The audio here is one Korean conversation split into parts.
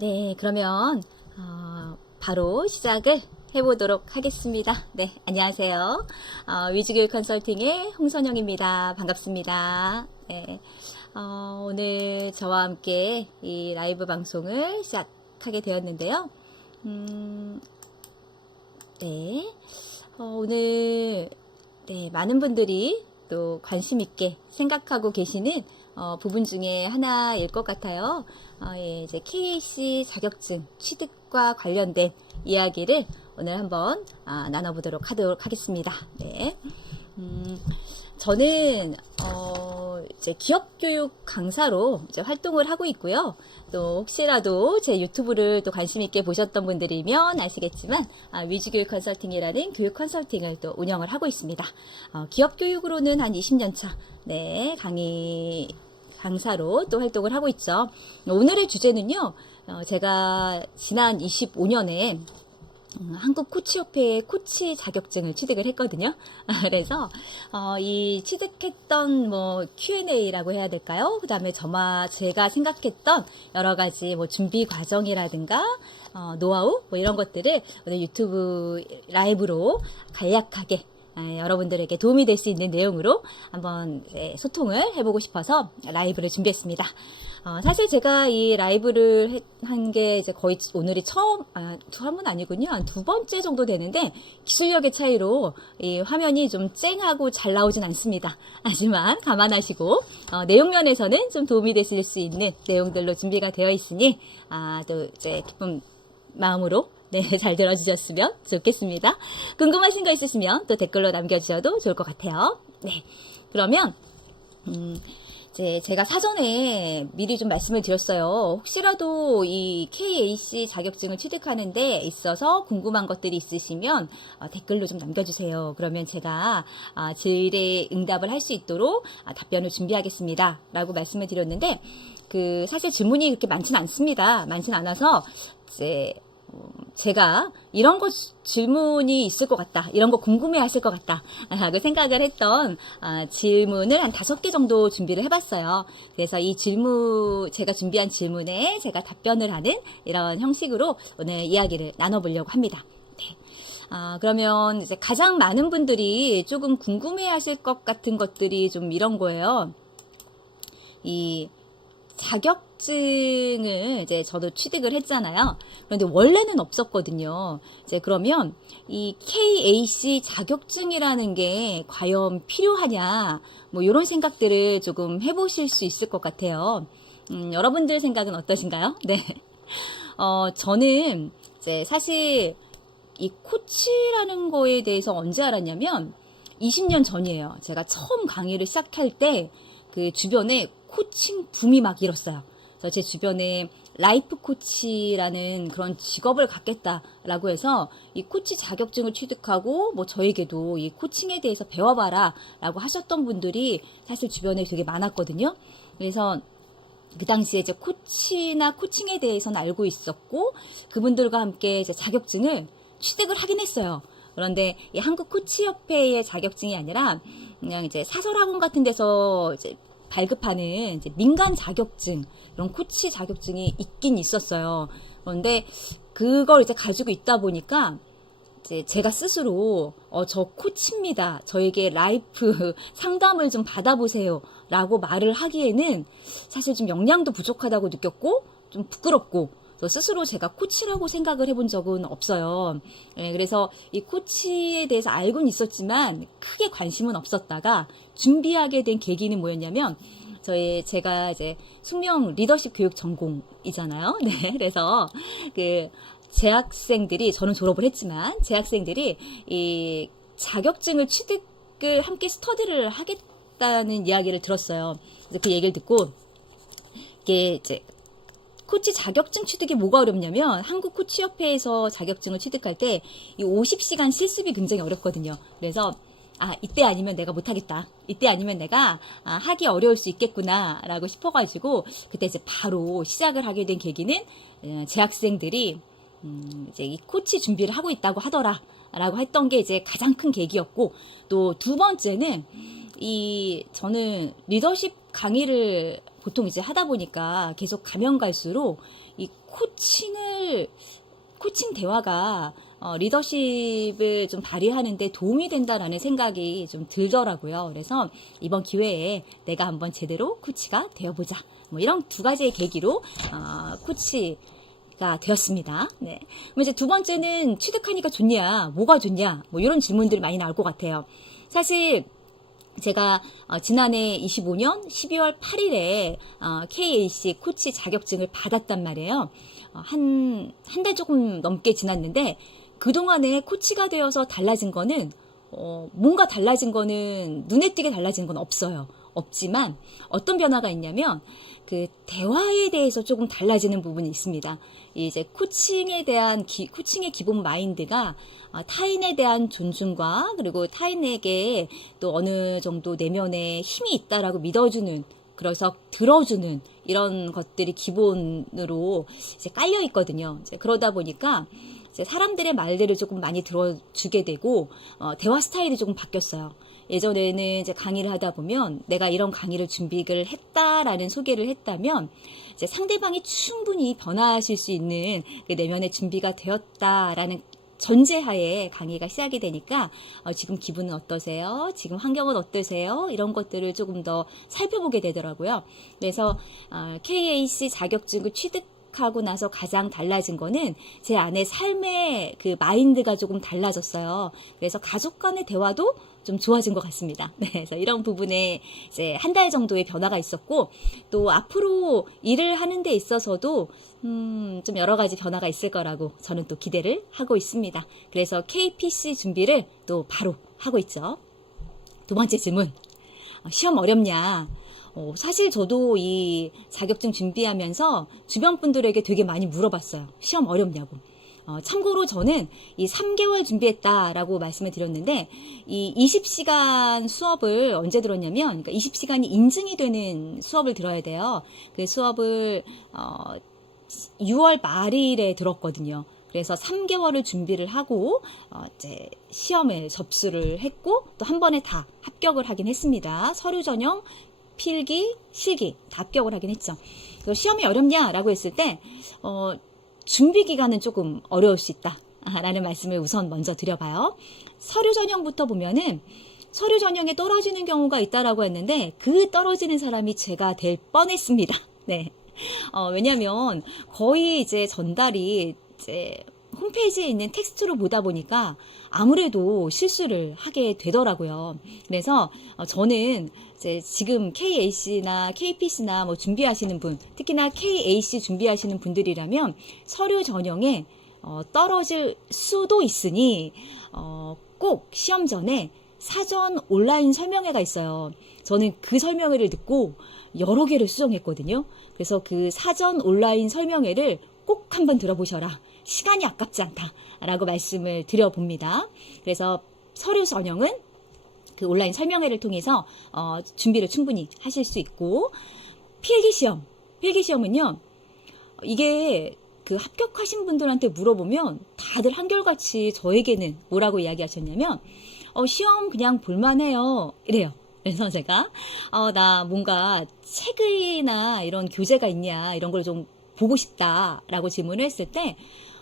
네, 그러면 바로 시작을 해보도록 하겠습니다. 네, 안녕하세요. 위즈교육 컨설팅의 홍선영입니다. 반갑습니다. 네, 오늘 저와 함께 이 라이브 방송을 시작하게 되었는데요. 네, 오늘 많은 분들이 또 관심 있게 생각하고 계시는 부분 중에 하나일 것 같아요. 이제 KAC 자격증 취득과 관련된 이야기를 오늘 한번 나눠보도록 하겠습니다. 네. 저는 이제 기업교육 강사로 이제 활동을 하고 있고요. 또 혹시라도 제 유튜브를 또 관심 있게 보셨던 분들이면 아시겠지만 위즈교육 컨설팅이라는 교육 컨설팅을 또 운영을 하고 있습니다. 기업교육으로는 한 20년 차 강사로 또 활동을 하고 있죠. 오늘의 주제는요. 제가 지난 25년에 한국 코치협회의 코치 자격증을 취득을 했거든요. 그래서 이 취득했던 뭐 Q&A라고 해야 될까요? 그다음에 제가 생각했던 여러 가지 뭐 준비 과정이라든가 노하우 뭐 이런 것들을 오늘 유튜브 라이브로 간략하게 여러분들에게 도움이 될 수 있는 내용으로 한번 소통을 해보고 싶어서 라이브를 준비했습니다. 사실 제가 이 라이브를 한 게 이제 거의 오늘이 처음은 아니군요. 한 두 번째 정도 되는데 기술력의 차이로 이 화면이 좀 쨍하고 잘 나오진 않습니다. 하지만 감안하시고 내용 면에서는 좀 도움이 되실 수 있는 내용들로 준비가 되어 있으니 또 이제 기쁜 마음으로 잘 들어주셨으면 좋겠습니다. 궁금하신 거 있으시면 또 댓글로 남겨주셔도 좋을 것 같아요. 네, 그러면 이제 제가 사전에 미리 좀 말씀을 드렸어요. 혹시라도 이 KAC 자격증을 취득하는 데 있어서 궁금한 것들이 있으시면 댓글로 좀 남겨주세요. 그러면 제가 질의 응답을 할 수 있도록 답변을 준비하겠습니다. 라고 말씀을 드렸는데 사실 질문이 그렇게 많진 않습니다. 많진 않아서 이제 제가 이런 거 질문이 있을 것 같다. 이런 거 궁금해 하실 것 같다. 라고 생각을 했던 질문을 한 5개 정도 준비를 해봤어요. 그래서 제가 준비한 질문에 제가 답변을 하는 이런 형식으로 오늘 이야기를 나눠보려고 합니다. 네. 그러면 이제 가장 많은 분들이 조금 궁금해 하실 것 같은 것들이 좀 이런 거예요. 이 자격증을 이제 저도 취득을 했잖아요. 그런데 원래는 없었거든요. 이제 그러면 이 KAC 자격증이라는 게 과연 필요하냐, 뭐 이런 생각들을 조금 해보실 수 있을 것 같아요. 여러분들 생각은 어떠신가요? 네. 저는 이제 사실 이 코치라는 거에 대해서 언제 알았냐면 20년 전이에요. 제가 처음 강의를 시작할 때 그 주변에 코칭 붐이 막 일었어요. 그래서 제 주변에 라이프 코치라는 그런 직업을 갖겠다라고 해서 이 코치 자격증을 취득하고 뭐 저에게도 이 코칭에 대해서 배워봐라 라고 하셨던 분들이 사실 주변에 되게 많았거든요. 그래서 그 당시에 이제 코치나 코칭에 대해서는 알고 있었고 그분들과 함께 이제 자격증을 취득을 하긴 했어요. 그런데 이 한국 코치협회의 자격증이 아니라 그냥 이제 사설학원 같은 데서 이제 발급하는 이제 민간 자격증, 이런 코치 자격증이 있긴 있었어요. 그런데 그걸 이제 가지고 있다 보니까 이제 제가 스스로 저 코치입니다. 저에게 라이프 상담을 좀 받아보세요. 라고 말을 하기에는 사실 좀 역량도 부족하다고 느꼈고 좀 부끄럽고 스스로 제가 코치라고 생각을 해본 적은 없어요. 네, 그래서 이 코치에 대해서 알고는 있었지만 크게 관심은 없었다가 준비하게 된 계기는 뭐였냐면 제가 이제 숙명 리더십 교육 전공이잖아요. 네, 그래서 재학생들이 저는 졸업을 했지만 재학생들이 이 자격증을 취득을 함께 스터디를 하겠다는 이야기를 들었어요. 이제 그 얘기를 듣고 이게 이제 코치 자격증 취득이 뭐가 어렵냐면 한국 코치협회에서 자격증을 취득할 때 이 50시간 실습이 굉장히 어렵거든요. 그래서 이때 아니면 내가 못하겠다. 이때 아니면 내가 하기 어려울 수 있겠구나 라고 싶어가지고 그때 이제 바로 시작을 하게 된 계기는 재학생들이 이제 이 코치 준비를 하고 있다고 하더라 라고 했던 게 이제 가장 큰 계기였고 또 두 번째는 저는 리더십 강의를 보통 이제 하다 보니까 계속 가면 갈수록 이 코칭 대화가 리더십을 좀 발휘하는데 도움이 된다라는 생각이 좀 들더라고요. 그래서 이번 기회에 내가 한번 제대로 코치가 되어보자. 뭐 이런 두 가지의 계기로 코치가 되었습니다. 네. 그럼 이제 두 번째는 취득하니까 좋냐, 뭐가 좋냐, 뭐 이런 질문들이 많이 나올 것 같아요. 사실 제가 지난해 25년 12월 8일에 KAC 코치 자격증을 받았단 말이에요. 한 달 조금 넘게 지났는데 그동안에 코치가 되어서 달라진 거는 뭔가 달라진 거는 눈에 띄게 달라진 건 없어요. 없지만 어떤 변화가 있냐면 그 대화에 대해서 조금 달라지는 부분이 있습니다. 이제 코칭에 대한 코칭의 기본 마인드가 타인에 대한 존중과 그리고 타인에게 또 어느 정도 내면에 힘이 있다라고 믿어주는, 그래서 들어주는 이런 것들이 기본으로 이제 깔려 있거든요. 이제 그러다 보니까 이제 사람들의 말들을 조금 많이 들어주게 되고 대화 스타일이 조금 바뀌었어요. 예전에는 이제 강의를 하다 보면 내가 이런 강의를 준비를 했다라는 소개를 했다면 이제 상대방이 충분히 변화하실 수 있는 그 내면의 준비가 되었다라는 전제하에 강의가 시작이 되니까 지금 기분은 어떠세요? 지금 환경은 어떠세요? 이런 것들을 조금 더 살펴보게 되더라고요. 그래서 KAC 자격증을 취득하고 나서 가장 달라진 거는 제 안에 삶의 그 마인드가 조금 달라졌어요. 그래서 가족 간의 대화도 좀 좋아진 것 같습니다. 네, 그래서 이런 부분에 이제 한 달 정도의 변화가 있었고, 또 앞으로 일을 하는 데 있어서도 좀 여러 가지 변화가 있을 거라고 저는 또 기대를 하고 있습니다. 그래서 KPC 준비를 또 바로 하고 있죠. 두 번째 질문. 시험 어렵냐? 사실 저도 이 자격증 준비하면서 주변 분들에게 되게 많이 물어봤어요. 시험 어렵냐고. 참고로 저는 이 3개월 준비했다라고 말씀을 드렸는데, 이 20시간 수업을 언제 들었냐면, 그러니까 20시간이 인증이 되는 수업을 들어야 돼요. 그 수업을 6월 말일에 들었거든요. 그래서 3개월을 준비를 하고 이제 시험에 접수를 했고, 또 한 번에 다 합격을 하긴 했습니다. 서류 전형, 필기, 실기 다 합격을 하긴 했죠. 시험이 어렵냐라고 했을 때 준비 기간은 조금 어려울 수 있다라는 말씀을 우선 먼저 드려봐요. 서류 전형부터 보면은 서류 전형에 떨어지는 경우가 있다라고 했는데 그 떨어지는 사람이 제가 될 뻔했습니다. 네. 왜냐면 거의 이제 전달이 이제 홈페이지에 있는 텍스트로 보다 보니까 아무래도 실수를 하게 되더라고요. 그래서 저는 이제 지금 KAC나 KPC나 뭐 준비하시는 분, 특히나 KAC 준비하시는 분들이라면 서류 전형에 떨어질 수도 있으니 꼭 시험 전에 사전 온라인 설명회가 있어요. 저는 그 설명회를 듣고 여러 개를 수정했거든요. 그래서 그 사전 온라인 설명회를 꼭 한번 들어보셔라. 시간이 아깝지 않다라고 말씀을 드려봅니다. 그래서 서류 전형은 그 온라인 설명회를 통해서 준비를 충분히 하실 수 있고, 필기시험은요, 이게 그 합격하신 분들한테 물어보면 다들 한결같이 저에게는 뭐라고 이야기하셨냐면 시험 그냥 볼만해요 이래요. 그래서 제가 나 뭔가 책이나 이런 교재가 있냐 이런 걸 좀 보고 싶다라고 질문을 했을 때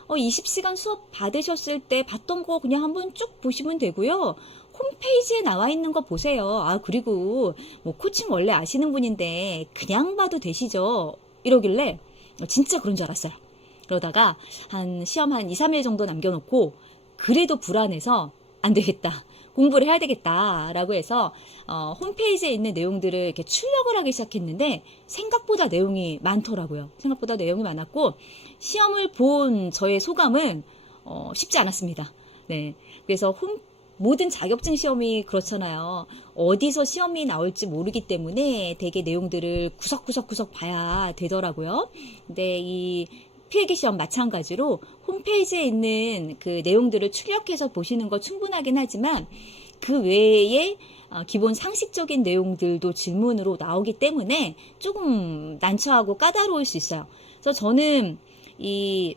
20시간 수업 받으셨을 때 봤던 거 그냥 한번 쭉 보시면 되고요. 홈페이지에 나와 있는 거 보세요. 그리고 뭐 코칭 원래 아시는 분인데 그냥 봐도 되시죠? 이러길래 진짜 그런 줄 알았어요. 그러다가 시험 한 2, 3일 정도 남겨놓고 그래도 불안해서 안 되겠다. 공부를 해야 되겠다라고 해서 홈페이지에 있는 내용들을 이렇게 출력을 하기 시작했는데 생각보다 내용이 많더라고요. 생각보다 내용이 많았고 시험을 본 저의 소감은 쉽지 않았습니다. 네, 그래서 모든 자격증 시험이 그렇잖아요. 어디서 시험이 나올지 모르기 때문에 되게 내용들을 구석구석 봐야 되더라고요. 근데 이 필기시험 마찬가지로 홈페이지에 있는 그 내용들을 출력해서 보시는 거 충분하긴 하지만 그 외에 기본 상식적인 내용들도 질문으로 나오기 때문에 조금 난처하고 까다로울 수 있어요. 그래서 저는 이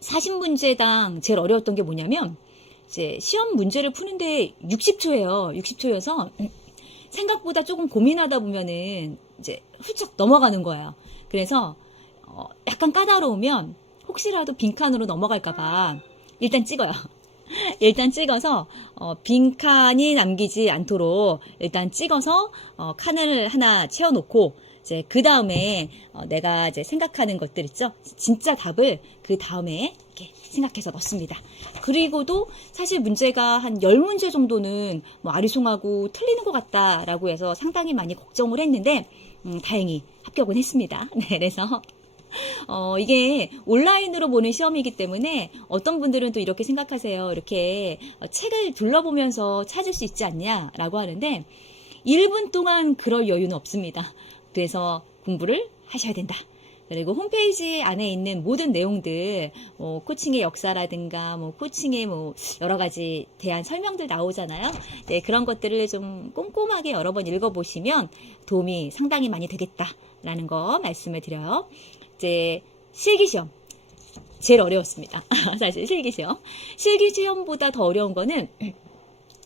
40문제당 제일 어려웠던 게 뭐냐면 이제 시험 문제를 푸는데 60초예요. 60초여서 생각보다 조금 고민하다 보면은 이제 훌쩍 넘어가는 거예요. 그래서 약간 까다로우면 혹시라도 빈칸으로 넘어갈까봐 일단 찍어요. 일단 찍어서 빈칸이 남기지 않도록 일단 찍어서 칸을 하나 채워놓고 이제 그 다음에 내가 이제 생각하는 것들 있죠. 진짜 답을 그 다음에 이렇게 생각해서 넣습니다. 그리고도 사실 문제가 한 10문제 정도는 뭐 아리송하고 틀리는 것 같다라고 해서 상당히 많이 걱정을 했는데 다행히 합격은 했습니다. 네, 그래서 이게 온라인으로 보는 시험이기 때문에 어떤 분들은 또 이렇게 생각하세요. 이렇게 책을 둘러보면서 찾을 수 있지 않냐라고 하는데 1분 동안 그럴 여유는 없습니다. 그래서 공부를 하셔야 된다. 그리고 홈페이지 안에 있는 모든 내용들, 코칭의 역사라든가, 코칭의 여러 가지 대한 설명들 나오잖아요. 네, 그런 것들을 좀 꼼꼼하게 여러 번 읽어보시면 도움이 상당히 많이 되겠다라는 거 말씀을 드려요. 이제 실기시험. 제일 어려웠습니다. 사실 실기시험. 실기시험보다 더 어려운 거는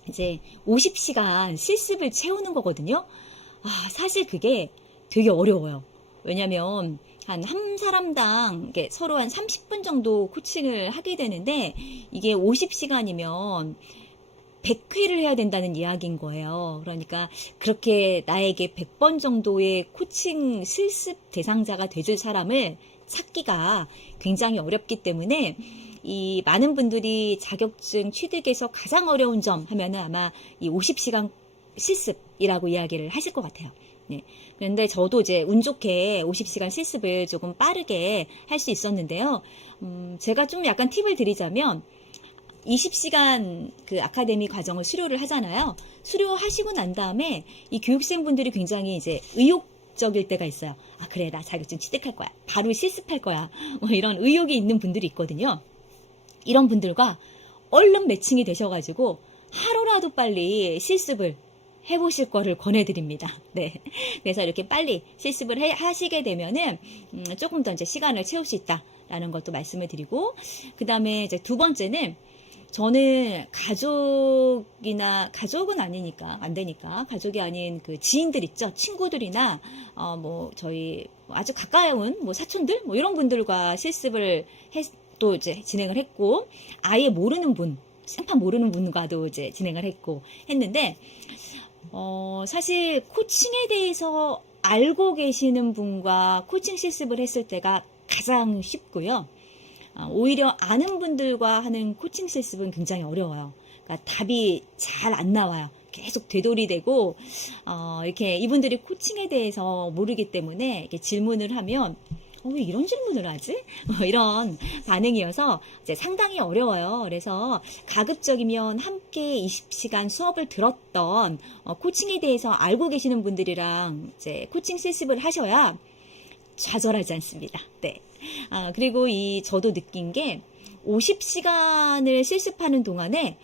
이제 50시간 실습을 채우는 거거든요. 사실 그게 되게 어려워요. 왜냐면 한 사람당 서로 한 30분 정도 코칭을 하게 되는데 이게 50시간이면 100회를 해야 된다는 이야기인 거예요. 그러니까 그렇게 나에게 100번 정도의 코칭 실습 대상자가 돼줄 사람을 찾기가 굉장히 어렵기 때문에 이 많은 분들이 자격증 취득에서 가장 어려운 점 하면은 아마 이 50시간 실습이라고 이야기를 하실 것 같아요. 네. 그런데 저도 이제 운 좋게 50시간 실습을 조금 빠르게 할 수 있었는데요. 제가 좀 약간 팁을 드리자면 20시간 그 아카데미 과정을 수료를 하잖아요. 수료하시고 난 다음에 이 교육생분들이 굉장히 이제 의욕적일 때가 있어요. 그래, 나 자격증 취득할 거야. 바로 실습할 거야. 이런 의욕이 있는 분들이 있거든요. 이런 분들과 얼른 매칭이 되셔가지고 하루라도 빨리 실습을 해보실 거를 권해드립니다. 네. 그래서 이렇게 빨리 실습을 하시게 되면은, 조금 더 이제 시간을 채울 수 있다라는 것도 말씀을 드리고, 그 다음에 이제 두 번째는, 저는 가족은 아니니까, 안 되니까, 가족이 아닌 그 지인들 있죠. 친구들이나, 저희 아주 가까운 사촌들? 이런 분들과 실습을 또 이제 진행을 했고, 아예 모르는 분, 생판 모르는 분과도 이제 진행을 했는데, 사실 코칭에 대해서 알고 계시는 분과 코칭 실습을 했을 때가 가장 쉽고요. 오히려 아는 분들과 하는 코칭 실습은 굉장히 어려워요. 그러니까 답이 잘 안 나와요. 계속 되돌이되고, 이렇게 이분들이 코칭에 대해서 모르기 때문에 이렇게 질문을 하면, 왜 이런 질문을 하지? 이런 반응이어서 이제 상당히 어려워요. 그래서 가급적이면 함께 20시간 수업을 들었던 코칭에 대해서 알고 계시는 분들이랑 이제 코칭 실습을 하셔야 좌절하지 않습니다. 네. 그리고 저도 느낀 게 50시간을 실습하는 동안에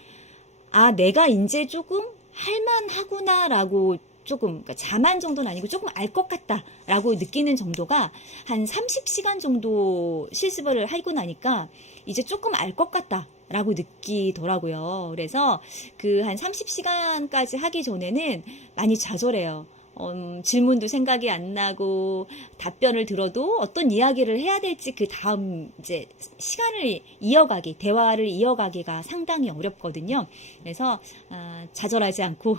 내가 이제 조금 할만하구나라고 조금, 그러니까 자만 정도는 아니고 조금 알 것 같다라고 느끼는 정도가 한 30시간 정도 실습을 하고 나니까 이제 조금 알 것 같다라고 느끼더라고요. 그래서 그 한 30시간까지 하기 전에는 많이 좌절해요. 질문도 생각이 안 나고 답변을 들어도 어떤 이야기를 해야 될지 그 다음 이제 대화를 이어가기가 상당히 어렵거든요. 그래서 좌절하지 않고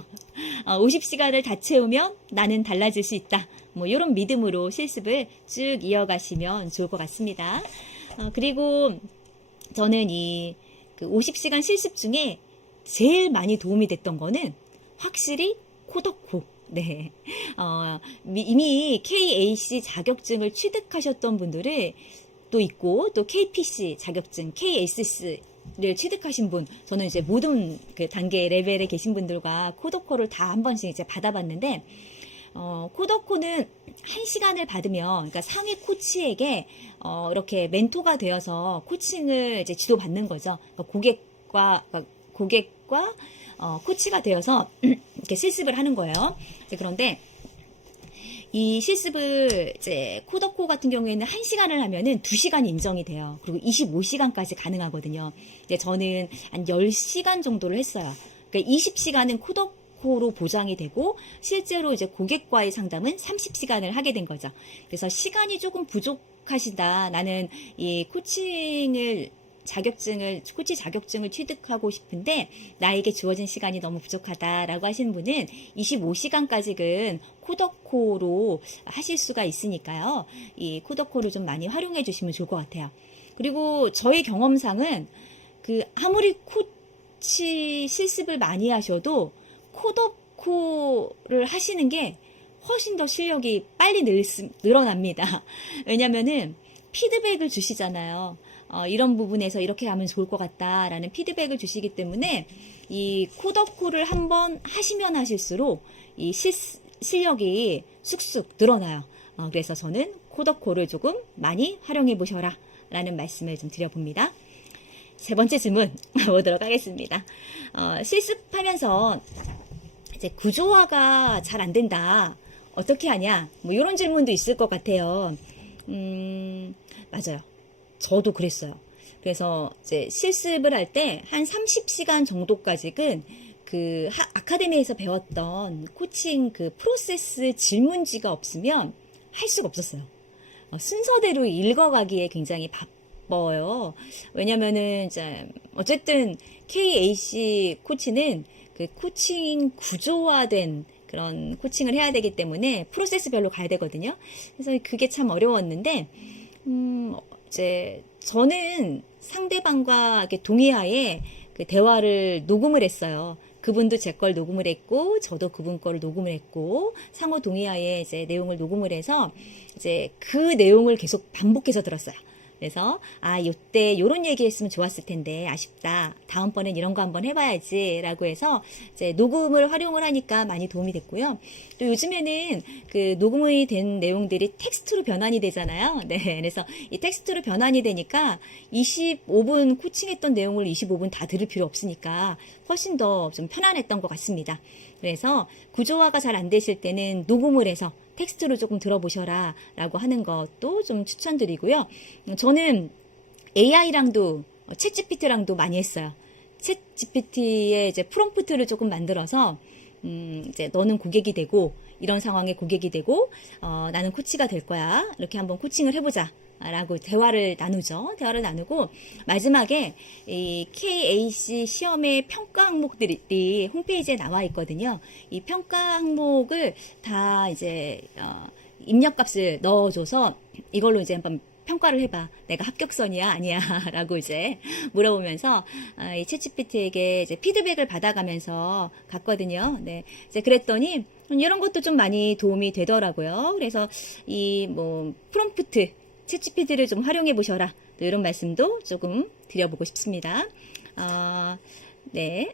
50시간을 다 채우면 나는 달라질 수 있다. 이런 믿음으로 실습을 쭉 이어가시면 좋을 것 같습니다. 그리고 저는 그 50시간 실습 중에 제일 많이 도움이 됐던 거는 확실히 코덕후. 네. 이미 KAC 자격증을 취득하셨던 분들을 또 있고, 또 KPC 자격증, KSS를 취득하신 분, 저는 이제 모든 그 단계 레벨에 계신 분들과 코더코를 다 한 번씩 이제 받아봤는데, 코더코는 1시간을 받으면, 그러니까 상위 코치에게, 이렇게 멘토가 되어서 코칭을 이제 지도받는 거죠. 그러니까 고객과 코치가 되어서 이렇게 실습을 하는 거예요. 그런데 이 실습을 이제 코더코 같은 경우에는 1시간을 하면은 2시간이 인정이 돼요. 그리고 25시간까지 가능하거든요. 근데 저는 한 10시간 정도를 했어요. 그러니까 20시간은 코더코로 보장이 되고 실제로 이제 고객과의 상담은 30시간을 하게 된 거죠. 그래서 시간이 조금 부족 부족하시다. 나는 이 코치 자격증을 취득하고 싶은데 나에게 주어진 시간이 너무 부족하다라고 하시는 분은 25시간까지는 코더코로 하실 수가 있으니까요. 이 코더코를 좀 많이 활용해 주시면 좋을 것 같아요. 그리고 저의 경험상은 아무리 코치 실습을 많이 하셔도 코더코를 하시는 게 훨씬 더 실력이 빨리 늘어납니다. 왜냐면은 피드백을 주시잖아요. 이런 부분에서 이렇게 하면 좋을 것 같다라는 피드백을 주시기 때문에 이 코더코를 한번 하시면 하실수록 이 실력이 쑥쑥 늘어나요. 그래서 저는 코더코를 조금 많이 활용해 보셔라 라는 말씀을 좀 드려봅니다. 세 번째 질문 보도록 하겠습니다. 실습하면서 이제 구조화가 잘 안 된다. 어떻게 하냐? 뭐 이런 질문도 있을 것 같아요. 맞아요. 저도 그랬어요. 그래서 이제 실습을 할 때 한 30시간 정도까지는 아카데미에서 배웠던 코칭 프로세스 질문지가 없으면 할 수가 없었어요. 순서대로 읽어가기에 굉장히 바빠요. 왜냐면은 이제 어쨌든 KAC 코치는 코칭 구조화된 그런 코칭을 해야 되기 때문에 프로세스별로 가야 되거든요. 그래서 그게 참 어려웠는데, 이제 저는 상대방과 이렇게 동의하에 대화를 녹음을 했어요. 그분도 제 걸 녹음을 했고, 저도 그분 거를 녹음을 했고, 상호 동의하에 이제 내용을 녹음을 해서 이제 그 내용을 계속 반복해서 들었어요. 그래서 요때 요런 얘기 했으면 좋았을 텐데 아쉽다. 다음번엔 이런 거 한번 해봐야지 라고 해서 이제 녹음을 활용을 하니까 많이 도움이 됐고요. 또 요즘에는 녹음이 된 내용들이 텍스트로 변환이 되잖아요. 네. 그래서 이 텍스트로 변환이 되니까 25분 코칭했던 내용을 25분 다 들을 필요 없으니까 훨씬 더 좀 편안했던 것 같습니다. 그래서 구조화가 잘 안 되실 때는 녹음을 해서 텍스트로 조금 들어보셔라 라고 하는 것도 좀 추천드리고요. 저는 AI랑도 챗GPT랑도 많이 했어요. 챗GPT에 이제 프롬프트를 조금 만들어서 이제 너는 고객이 되고 이런 상황에 고객이 되고 나는 코치가 될 거야. 이렇게 한번 코칭을 해보자. 라고 대화를 나누죠. 대화를 나누고 마지막에 이 KAC 시험의 평가 항목들이 홈페이지에 나와 있거든요. 이 평가 항목을 다 이제 입력값을 넣어줘서 이걸로 이제 한번 평가를 해봐. 내가 합격선이야? 아니야? 라고 이제 물어보면서, 이 챗GPT에게 이제 피드백을 받아가면서 갔거든요. 네. 이제 그랬더니, 이런 것도 좀 많이 도움이 되더라고요. 그래서 프롬프트, 챗GPT를 좀 활용해 보셔라. 이런 말씀도 조금 드려보고 싶습니다. 네.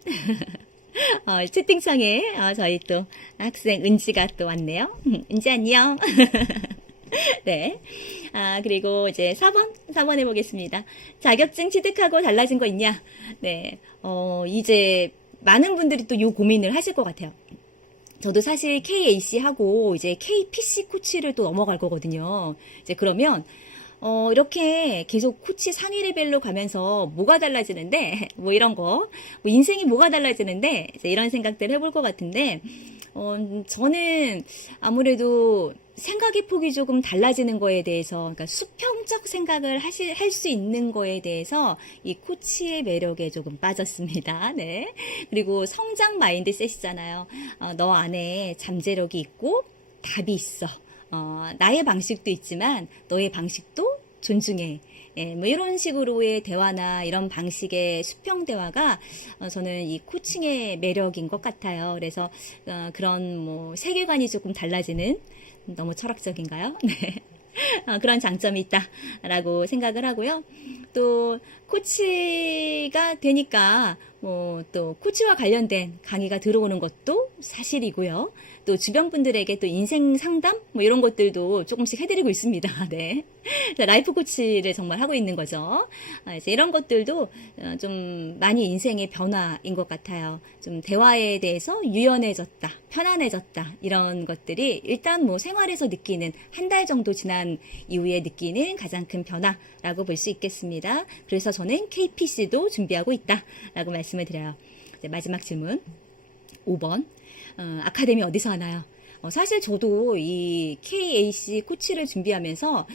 채팅창에 저희 또 학생 은지가 또 왔네요. 은지 안녕. 네. 그리고 이제 4번 해보겠습니다. 자격증 취득하고 달라진 거 있냐? 네. 이제 많은 분들이 또 요 고민을 하실 것 같아요. 저도 사실 KAC하고 이제 KPC 코치를 또 넘어갈 거거든요. 이제 그러면, 이렇게 계속 코치 상위 레벨로 가면서 뭐가 달라지는데, 뭐 이런 거, 뭐 인생이 뭐가 달라지는데, 이제 이런 생각들을 해볼 것 같은데, 저는 아무래도 생각의 폭이 조금 달라지는 거에 대해서, 그러니까 수평적 생각을 할 수 있는 거에 대해서 이 코치의 매력에 조금 빠졌습니다. 네. 그리고 성장 마인드셋이잖아요. 너 안에 잠재력이 있고 답이 있어. 나의 방식도 있지만 너의 방식도 존중해. 예, 뭐 이런 식으로의 대화나 이런 방식의 수평 대화가 저는 이 코칭의 매력인 것 같아요. 그래서 그런 세계관이 조금 달라지는 너무 철학적인가요? 네. 그런 장점이 있다라고 생각을 하고요. 또 코치가 되니까 또 코치와 관련된 강의가 들어오는 것도 사실이고요. 또 주변 분들에게 또 인생 상담 이런 것들도 조금씩 해드리고 있습니다. 네. 라이프 코치를 정말 하고 있는 거죠. 이제 이런 것들도 좀 많이 인생의 변화인 것 같아요. 좀 대화에 대해서 유연해졌다, 편안해졌다 이런 것들이 일단 생활에서 느끼는 한 달 정도 지난 이후에 느끼는 가장 큰 변화라고 볼 수 있겠습니다. 그래서 저는 KPC도 준비하고 있다라고 말씀을 드려요. 이제 마지막 질문 5번. 아카데미 어디서 하나요? 사실 저도 이 KAC 코치를 준비하면서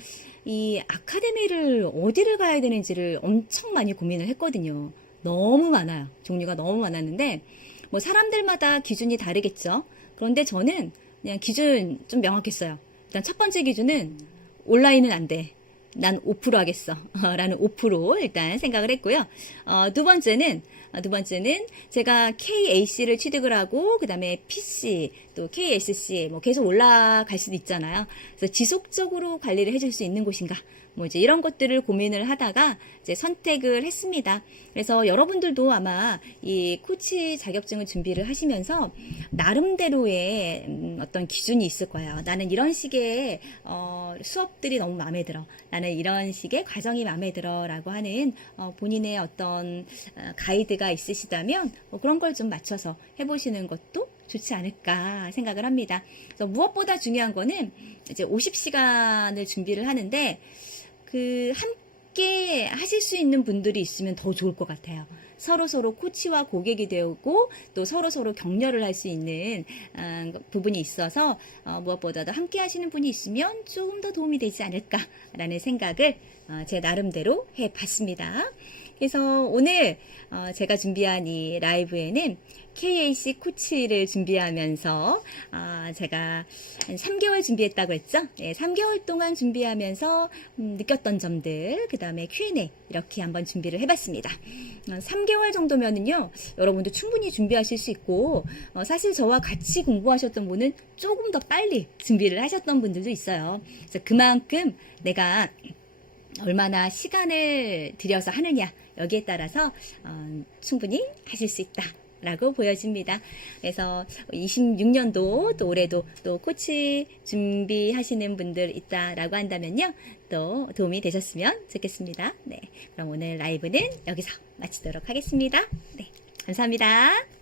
이 아카데미를 어디를 가야 되는지를 엄청 많이 고민을 했거든요. 너무 많아요. 종류가 너무 많았는데, 뭐 사람들마다 기준이 다르겠죠. 그런데 저는 그냥 기준 좀 명확했어요. 일단 첫 번째 기준은 온라인은 안 돼. 난 5% 하겠어. 라는 5% 일단 생각을 했고요. 두 번째는 제가 KAC를 취득을 하고, 그 다음에 PC, 또 KSC, 뭐 계속 올라갈 수도 있잖아요. 그래서 지속적으로 관리를 해줄 수 있는 곳인가. 뭐 이제 이런 것들을 고민을 하다가 이제 선택을 했습니다. 그래서 여러분들도 아마 이 코치 자격증을 준비를 하시면서 나름대로의 어떤 기준이 있을 거예요. 나는 이런 식의 수업들이 너무 마음에 들어. 나는 이런 식의 과정이 마음에 들어. 라고 하는 본인의 어떤 가이드가 있으시다면 그런 걸 좀 맞춰서 해보시는 것도 좋지 않을까 생각을 합니다. 그래서 무엇보다 중요한 거는 이제 50시간을 준비를 하는데 함께 하실 수 있는 분들이 있으면 더 좋을 것 같아요. 서로 코치와 고객이 되고 또 서로 격려를 할 수 있는 부분이 있어서 무엇보다도 함께 하시는 분이 있으면 조금 더 도움이 되지 않을까라는 생각을 제 나름대로 해봤습니다. 그래서 오늘 제가 준비한 이 라이브에는 KAC 코치를 준비하면서 제가 한 3개월 준비했다고 했죠? 네, 3개월 동안 준비하면서 느꼈던 점들, 그 다음에 Q&A 이렇게 한번 준비를 해봤습니다. 3개월 정도면은요, 여러분도 충분히 준비하실 수 있고 사실 저와 같이 공부하셨던 분은 조금 더 빨리 준비를 하셨던 분들도 있어요. 그래서 그만큼 내가 얼마나 시간을 들여서 하느냐 여기에 따라서 충분히 하실 수 있다 라고 보여집니다. 그래서 26년도 또 올해도 또 코치 준비하시는 분들 있다라고 한다면요, 또 도움이 되셨으면 좋겠습니다. 네, 그럼 오늘 라이브는 여기서 마치도록 하겠습니다. 네, 감사합니다.